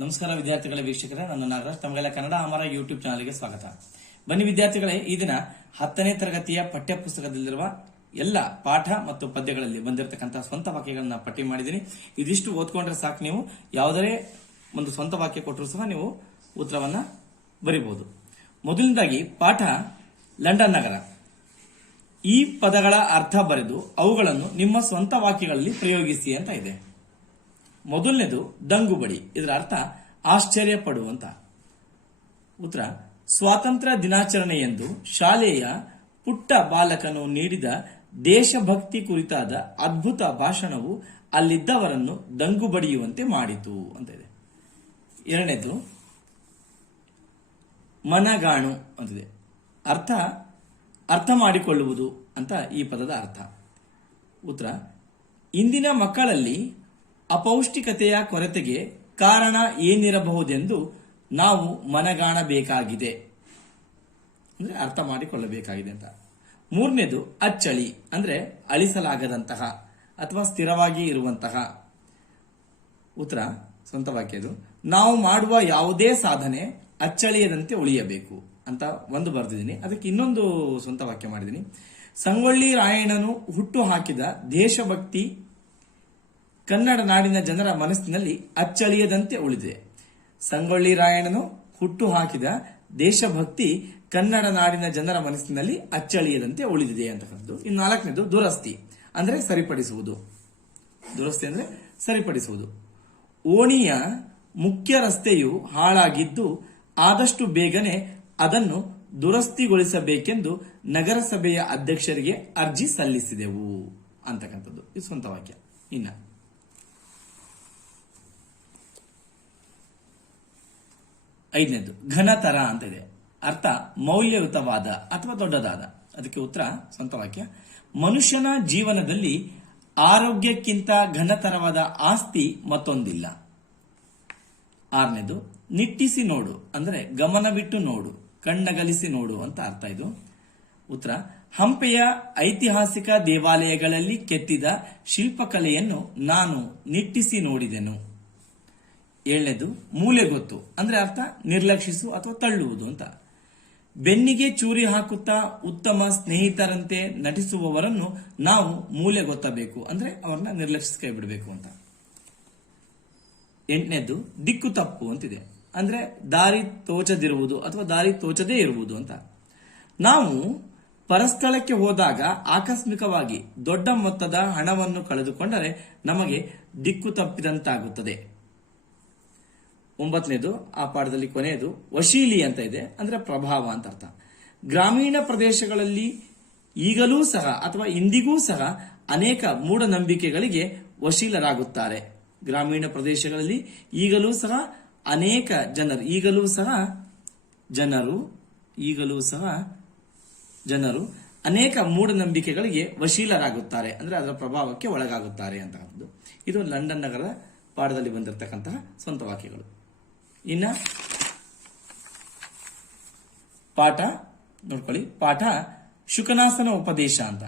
ನಮಸ್ಕಾರ ವಿದ್ಯಾರ್ಥಿಗಳ ವೀಕ್ಷಕರೇ, ನನ್ನ ನಾಗರಾಜ್. ತಮಗೆಲ್ಲ ಕನ್ನಡ ಅಮರ ಯೂಟ್ಯೂಬ್ ಚಾನಲ್ಗೆ ಸ್ವಾಗತ. ಬನ್ನಿ ವಿದ್ಯಾರ್ಥಿಗಳೇ, ಈ ದಿನ 10ನೇ ತರಗತಿಯ ಪಠ್ಯ ಪುಸ್ತಕದಲ್ಲಿರುವ ಎಲ್ಲ ಪಾಠ ಮತ್ತು ಪದ್ಯಗಳಲ್ಲಿ ಬಂದಿರತಕ್ಕಂತಹ ಸ್ವಂತ ವಾಕ್ಯಗಳನ್ನ ಪಟ್ಟಿ ಮಾಡಿದ್ದೀನಿ. ಇದಿಷ್ಟು ಓದ್ಕೊಂಡ್ರೆ ಸಾಕು, ನೀವು ಯಾವುದೇ ಒಂದು ಸ್ವಂತ ವಾಕ್ಯ ಕೊಟ್ಟರು ಸಹ ನೀವು ಉತ್ತರವನ್ನ ಬರೀಬಹುದು. ಮೊದಲನೇದಾಗಿ ಪಾಠ ಲಂಡನ್ ನಗರ. ಈ ಪದಗಳ ಅರ್ಥ ಬರೆದು ಅವುಗಳನ್ನು ನಿಮ್ಮ ಸ್ವಂತ ವಾಕ್ಯಗಳಲ್ಲಿ ಪ್ರಯೋಗಿಸಿ ಅಂತ ಇದೆ. ಮೊದಲನೇದು ದಂಗುಬಡಿ. ಇದರ ಅರ್ಥ ಆಶ್ಚರ್ಯ ಪಡುವಂತ. ಉತ್ತರ: ಸ್ವಾತಂತ್ರ್ಯ ದಿನಾಚರಣೆಯಂದು ಶಾಲೆಯ ಪುಟ್ಟ ಬಾಲಕನು ನೀಡಿದ ದೇಶಭಕ್ತಿ ಕುರಿತಾದ ಅದ್ಭುತ ಭಾಷಣವು ಅಲ್ಲಿದ್ದವರನ್ನು ದಂಗುಬಡಿಯುವಂತೆ ಮಾಡಿತು ಅಂತ ಇದೆ. ಎರಡನೇದು ಮನಗಾಣು ಅಂತಿದೆ. ಅರ್ಥ ಮಾಡಿಕೊಳ್ಳುವುದು ಅಂತ ಈ ಪದದ ಅರ್ಥ. ಉತ್ತರ: ಇಂದಿನ ಮಕ್ಕಳಲ್ಲಿ ಅಪೌಷ್ಟಿಕತೆಯ ಕೊರತೆಗೆ ಕಾರಣ ಏನಿರಬಹುದೆಂದು ನಾವು ಮನಗಾಣಬೇಕಾಗಿದೆ, ಅಂದ್ರೆ ಅರ್ಥ ಮಾಡಿಕೊಳ್ಳಬೇಕಾಗಿದೆ ಅಂತ. ಮೂರನೇದು ಅಚ್ಚಳಿ, ಅಂದ್ರೆ ಅಳಿಸಲಾಗದಂತಹ ಅಥವಾ ಸ್ಥಿರವಾಗಿ ಇರುವಂತಹ. ಉತ್ತರ ಸ್ವಂತ ವಾಕ್ಯದು: ನಾವು ಮಾಡುವ ಯಾವುದೇ ಸಾಧನೆ ಅಚ್ಚಳಿಯದಂತೆ ಉಳಿಯಬೇಕು ಅಂತ ಒಂದು ಬರೆದಿದ್ದೀನಿ. ಅದಕ್ಕೆ ಇನ್ನೊಂದು ಸ್ವಂತ ವಾಕ್ಯ ಮಾಡಿದ್ದೀನಿ. ಸಂಗೊಳ್ಳಿ ರಾಯಣ್ಣನು ಹುಟ್ಟು ಹಾಕಿದ ದೇಶಭಕ್ತಿ ಕನ್ನಡ ನಾಡಿನ ಜನರ ಮನಸ್ಸಿನಲ್ಲಿ ಅಚ್ಚಳಿಯದಂತೆ ಉಳಿದಿದೆ. ಸಂಗೊಳ್ಳಿ ರಾಯಣ್ಣನು ಹುಟ್ಟು ಹಾಕಿದ ದೇಶಭಕ್ತಿ ಕನ್ನಡ ನಾಡಿನ ಜನರ ಮನಸ್ಸಿನಲ್ಲಿ ಅಚ್ಚಳಿಯದಂತೆ ಉಳಿದಿದೆ ಅಂತಕ್ಕಂಥದ್ದು. ಇನ್ನು ನಾಲ್ಕನೇದು ದುರಸ್ತಿ, ಅಂದ್ರೆ ಸರಿಪಡಿಸುವುದು. ದುರಸ್ತಿ ಅಂದ್ರೆ ಸರಿಪಡಿಸುವುದು. ಓಣಿಯ ಮುಖ್ಯ ರಸ್ತೆಯು ಹಾಳಾಗಿದ್ದು ಆದಷ್ಟು ಬೇಗನೆ ಅದನ್ನು ದುರಸ್ತಿಗೊಳಿಸಬೇಕೆಂದು ನಗರಸಭೆಯ ಅಧ್ಯಕ್ಷರಿಗೆ ಅರ್ಜಿ ಸಲ್ಲಿಸಿದೆವು ಅಂತಕ್ಕಂಥದ್ದು. ಇದು ಸ್ವಂತ ವಾಕ್ಯ. ಇನ್ನ ಐದನೇದು ಘನತರ ಅಂತ ಇದೆ. ಅರ್ಥ ಮೌಲ್ಯಯುತವಾದ ಅಥವಾ ದೊಡ್ಡದಾದ. ಅದಕ್ಕೆ ಉತ್ತರ ಸ್ವಂತ ವಾಕ್ಯ: ಮನುಷ್ಯನ ಜೀವನದಲ್ಲಿ ಆರೋಗ್ಯಕ್ಕಿಂತ ಘನತರವಾದ ಆಸ್ತಿ ಮತ್ತೊಂದಿಲ್ಲ. ಆರನೇದು ನಿಟ್ಟಿಸಿ ನೋಡು, ಅಂದ್ರೆ ಗಮನವಿಟ್ಟು ನೋಡು, ಕಣ್ಣಗಲಿಸಿ ನೋಡು ಅಂತ ಅರ್ಥ. ಇದು ಉತ್ತರ: ಹಂಪೆಯ ಐತಿಹಾಸಿಕ ದೇವಾಲಯಗಳಲ್ಲಿ ಕೆತ್ತಿದ ಶಿಲ್ಪಕಲೆಯನ್ನು ನಾನು ನಿಟ್ಟಿಸಿ ನೋಡಿದೆನು. ಏಳನೇದು ಮೂಲೆ ಗೊತ್ತು, ಅಂದ್ರೆ ಅರ್ಥ ನಿರ್ಲಕ್ಷಿಸು ಅಥವಾ ತಳ್ಳುವುದು ಅಂತ. ಬೆನ್ನಿಗೆ ಚೂರಿ ಹಾಕುತ್ತಾ ಉತ್ತಮ ಸ್ನೇಹಿತರಂತೆ ನಟಿಸುವವರನ್ನು ನಾವು ಮೂಲೆ ಗೊತ್ತಬೇಕು, ಅಂದ್ರೆ ಅವರನ್ನ ನಿರ್ಲಕ್ಷಿಸಿ ಕೈ ಬಿಡಬೇಕು ಅಂತ. ಎಂಟನೇದು ದಿಕ್ಕು ತಪ್ಪು ಅಂತಿದೆ. ಅಂದ್ರೆ ದಾರಿ ತೋಚದಿರುವುದು ಅಥವಾ ದಾರಿ ತೋಚದೇ ಇರುವುದು ಅಂತ. ನಾವು ಪರಸ್ಥಳಕ್ಕೆ ಹೋದಾಗ ಆಕಸ್ಮಿಕವಾಗಿ ದೊಡ್ಡ ಮೊತ್ತದ ಹಣವನ್ನು ಕಳೆದುಕೊಂಡರೆ ನಮಗೆ ದಿಕ್ಕು ತಪ್ಪಿದಂತಾಗುತ್ತದೆ. ಒಂಬತ್ತನೇದು ಆ ಪಾಠದಲ್ಲಿ ಕೊನೆಯದು ವಶೀಲಿ ಅಂತ ಇದೆ. ಅಂದ್ರೆ ಪ್ರಭಾವ ಅಂತ ಅರ್ಥ. ಗ್ರಾಮೀಣ ಪ್ರದೇಶಗಳಲ್ಲಿ ಈಗಲೂ ಸಹ ಅಥವಾ ಇಂದಿಗೂ ಸಹ ಅನೇಕ ಮೂಢನಂಬಿಕೆಗಳಿಗೆ ವಶೀಲರಾಗುತ್ತಾರೆ. ಗ್ರಾಮೀಣ ಪ್ರದೇಶಗಳಲ್ಲಿ ಈಗಲೂ ಸಹ ಅನೇಕ ಜನರು ಅನೇಕ ಮೂಢನಂಬಿಕೆಗಳಿಗೆ ವಶೀಲರಾಗುತ್ತಾರೆ, ಅಂದ್ರೆ ಅದರ ಪ್ರಭಾವಕ್ಕೆ ಒಳಗಾಗುತ್ತಾರೆ ಅಂತ. ಇದು ಲಂಡನ್ ನಗರದ ಪಾಠದಲ್ಲಿ ಬಂದಿರತಕ್ಕಂತಹ ಸ್ವಂತ ವಾಕ್ಯಗಳು. ಇನ್ನ ಪಾಠ ನೋಡ್ಕೊಳ್ಳಿ. ಪಾಠ ಶುಕನಾಸನ ಉಪದೇಶ ಅಂತ.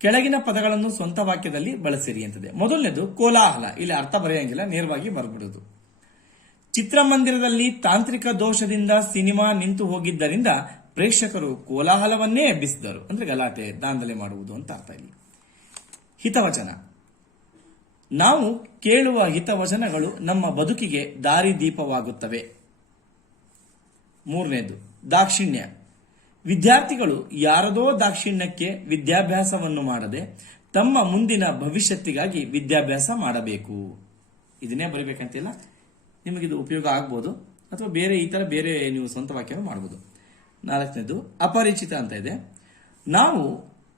ಕೆಳಗಿನ ಪದಗಳನ್ನು ಸ್ವಂತ ವಾಕ್ಯದಲ್ಲಿ ಬಳಸಿರಿ ಅಂತದೆ. ಮೊದಲನೇದು ಕೋಲಾಹಲ. ಇಲ್ಲಿ ಅರ್ಥ ಬರೆಯಂಗಿಲ್ಲ, ನೇರವಾಗಿ ಬರ್ಬಿಡುದು. ಚಿತ್ರಮಂದಿರದಲ್ಲಿ ತಾಂತ್ರಿಕ ದೋಷದಿಂದ ಸಿನಿಮಾ ನಿಂತು ಹೋಗಿದ್ದರಿಂದ ಪ್ರೇಕ್ಷಕರು ಕೋಲಾಹಲವನ್ನೇ ಎಬ್ಬಿಸಿದರು, ಅಂದ್ರೆ ಗಲಾಟೆ ದಾಂಧಲೆ ಮಾಡುವುದು ಅಂತ ಅರ್ಥ. ಇಲ್ಲಿ ಹಿತವಚನ. ನಾವು ಕೇಳುವ ಹಿತವಚನಗಳು ನಮ್ಮ ಬದುಕಿಗೆ ದಾರಿದೀಪವಾಗುತ್ತವೆ. ಮೂರನೇದು ದಾಕ್ಷಿಣ್ಯ. ವಿದ್ಯಾರ್ಥಿಗಳು ಯಾರದೋ ದಾಕ್ಷಿಣ್ಯಕ್ಕೆ ವಿದ್ಯಾಭ್ಯಾಸವನ್ನು ಮಾಡದೆ ತಮ್ಮ ಮುಂದಿನ ಭವಿಷ್ಯತ್ತಿಗಾಗಿ ವಿದ್ಯಾಭ್ಯಾಸ ಮಾಡಬೇಕು. ಇದನ್ನೇ ಬರೀಬೇಕಂತಿಲ್ಲ, ನಿಮಗಿದು ಉಪಯೋಗ ಆಗ್ಬೋದು ಅಥವಾ ಬೇರೆ ನೀವು ಸ್ವಂತ ವಾಕ್ಯ ಮಾಡಬಹುದು. ನಾಲ್ಕನೇದು ಅಪರಿಚಿತ ಅಂತ ಇದೆ. ನಾವು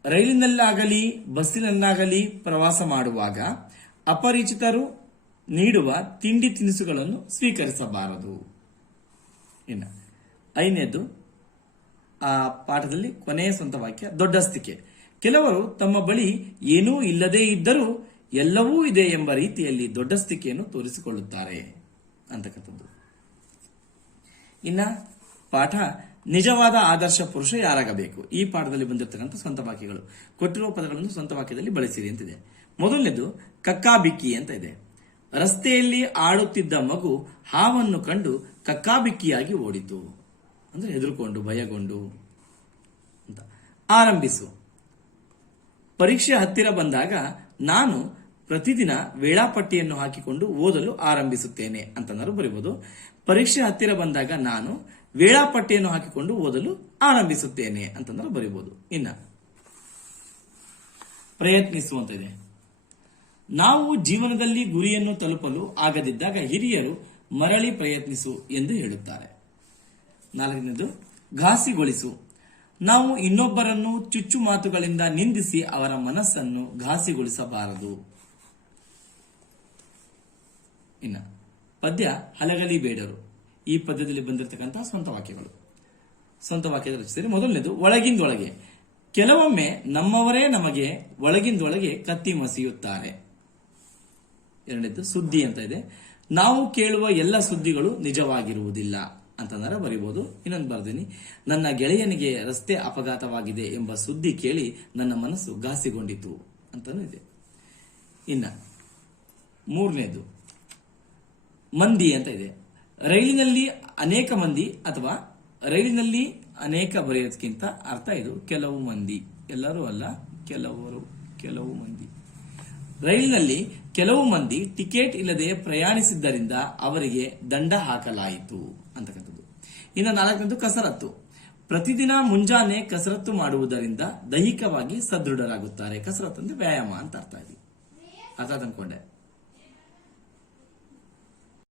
ರೈಲಿನಲ್ಲಾಗಲಿ ಬಸ್ಸಿನಲ್ಲಾಗಲಿ ಪ್ರವಾಸ ಮಾಡುವಾಗ ಅಪರಿಚಿತರು ನೀಡುವ ತಿಂಡಿ ತಿನಿಸುಗಳನ್ನು ಸ್ವೀಕರಿಸಬಾರದು. ಇನ್ನು ಐದನೇದು ಆ ಪಾಠದಲ್ಲಿ ಕೊನೆಯ ಸ್ವಂತ ವಾಕ್ಯ ದೊಡ್ಡಸ್ತಿಕೆ. ಕೆಲವರು ತಮ್ಮ ಬಳಿ ಏನೂ ಇಲ್ಲದೇ ಇದ್ದರೂ ಎಲ್ಲವೂ ಇದೆ ಎಂಬ ರೀತಿಯಲ್ಲಿ ದೊಡ್ಡಸ್ತಿಕೆಯನ್ನು ತೋರಿಸಿಕೊಳ್ಳುತ್ತಾರೆ ಅಂತಕ್ಕಂಥದ್ದು. ಇನ್ನ ಪಾಠ ನಿಜವಾದ ಆದರ್ಶ ಪುರುಷ ಯಾರಾಗಬೇಕು. ಈ ಪಾಠದಲ್ಲಿ ಬಂದಿರತಕ್ಕಂಥ ಸ್ವಂತ ವಾಕ್ಯಗಳು. ಕೊಟ್ಟಿರುವ ಪದಗಳನ್ನು ಸ್ವಂತ ವಾಕ್ಯದಲ್ಲಿ ಬಳಸಿರಿ ಅಂತಿದೆ. ಮೊದಲನೇದು ಕಕ್ಕಾಬಿಕ್ಕಿ ಅಂತ ಇದೆ. ರಸ್ತೆಯಲ್ಲಿ ಆಡುತ್ತಿದ್ದ ಮಗು ಹಾವನ್ನು ಕಂಡು ಕಕ್ಕಾಬಿಕ್ಕಿಯಾಗಿ ಓಡಿತು. ಅಂದ್ರೆ ಹೆದರ್ಕೊಂಡು ಭಯಗೊಂಡು ಅಂತ. ಆರಂಭಿಸು. ಪರೀಕ್ಷೆ ಹತ್ತಿರ ಬಂದಾಗ ನಾನು ಪ್ರತಿದಿನ ವೇಳಾಪಟ್ಟಿಯನ್ನು ಹಾಕಿಕೊಂಡು ಓದಲು ಆರಂಭಿಸುತ್ತೇನೆ ಅಂತನಾದ್ರು ಬರೀಬಹುದು. ಪರೀಕ್ಷೆ ಹತ್ತಿರ ಬಂದಾಗ ನಾನು ವೇಳಾಪಟ್ಟಿಯನ್ನು ಹಾಕಿಕೊಂಡು ಓದಲು ಆರಂಭಿಸುತ್ತೇನೆ ಅಂತಂದ್ರೆ ಬರೀಬಹುದು. ಇನ್ನ ಪ್ರಯತ್ನಿಸುವಂತ ಇದೆ. ನಾವು ಜೀವನದಲ್ಲಿ ಗುರಿಯನ್ನು ತಲುಪಲು ಆಗದಿದ್ದಾಗ ಹಿರಿಯರು ಮರಳಿ ಪ್ರಯತ್ನಿಸು ಎಂದು ಹೇಳುತ್ತಾರೆ. 4ನೇದು ಘಾಸಿಗೊಳಿಸು. ನಾವು ಇನ್ನೊಬ್ಬರನ್ನು ಚುಚ್ಚು ಮಾತುಗಳಿಂದ ನಿಂದಿಸಿ ಅವರ ಮನಸ್ಸನ್ನು ಘಾಸಿಗೊಳಿಸಬಾರದು. ಇನ್ನ ಪದ್ಯ ಹಲಗಲಿ ಬೇಡರು. ಈ ಪದ್ಯದಲ್ಲಿ ಬಂದಿರತಕ್ಕಂತಹ ಸ್ವಂತ ವಾಕ್ಯಗಳು. ಸ್ವಂತ ವಾಕ್ಯದ ರಚಿಸಿದರೆ ಮೊದಲನೇದು ಒಳಗಿಂದೊಳಗೆ. ಕೆಲವೊಮ್ಮೆ ನಮ್ಮವರೇ ನಮಗೆ ಒಳಗಿಂದೊಳಗೆ ಕತ್ತಿ ಮಸಿಯುತ್ತಾರೆ. 2ನೇದು ಸುದ್ದಿ ಅಂತ ಇದೆ. ನಾವು ಕೇಳುವ ಎಲ್ಲ ಸುದ್ದಿಗಳು ನಿಜವಾಗಿರುವುದಿಲ್ಲ ಅಂತಂದ್ರೆ ಬರೀಬಹುದು. ಇನ್ನೊಂದು ಬರ್ತೀನಿ, ನನ್ನ ಗೆಳೆಯನಿಗೆ ರಸ್ತೆ ಅಪಘಾತವಾಗಿದೆ ಎಂಬ ಸುದ್ದಿ ಕೇಳಿ ನನ್ನ ಮನಸ್ಸು ಘಾಸಿಗೊಂಡಿತು ಅಂತಾನೂ ಇದೆ. ಇನ್ನ 3ನೇದು ಮಂದಿ ಅಂತ ಇದೆ. ರೈಲಿನಲ್ಲಿ ಅನೇಕ ಮಂದಿ ಅಥವಾ ರೈಲಿನಲ್ಲಿ ಅನೇಕ ಬರೆಯೋದಕ್ಕಿಂತ ಅರ್ಥ ಇದು ಕೆಲವು ಮಂದಿ, ಎಲ್ಲರೂ ಅಲ್ಲ, ಕೆಲವು ಮಂದಿ. ರೈಲಿನಲ್ಲಿ ಕೆಲವು ಮಂದಿ ಟಿಕೆಟ್ ಇಲ್ಲದೆ ಪ್ರಯಾಣಿಸಿದ್ದರಿಂದ ಅವರಿಗೆ ದಂಡ ಹಾಕಲಾಯಿತು ಅಂತಕ್ಕಂಥದ್ದು. ಇನ್ನು 4ನೇದು ಕಸರತ್ತು. ಪ್ರತಿದಿನ ಮುಂಜಾನೆ ಕಸರತ್ತು ಮಾಡುವುದರಿಂದ ದೈಹಿಕವಾಗಿ ಸದೃಢರಾಗುತ್ತಾರೆ. ಕಸರತ್ತು ಅಂದ್ರೆ ವ್ಯಾಯಾಮ ಅಂತ ಅರ್ಥ ಇದೆ. ಅರ್ಥ ಅನ್ಕೊಂಡೆ.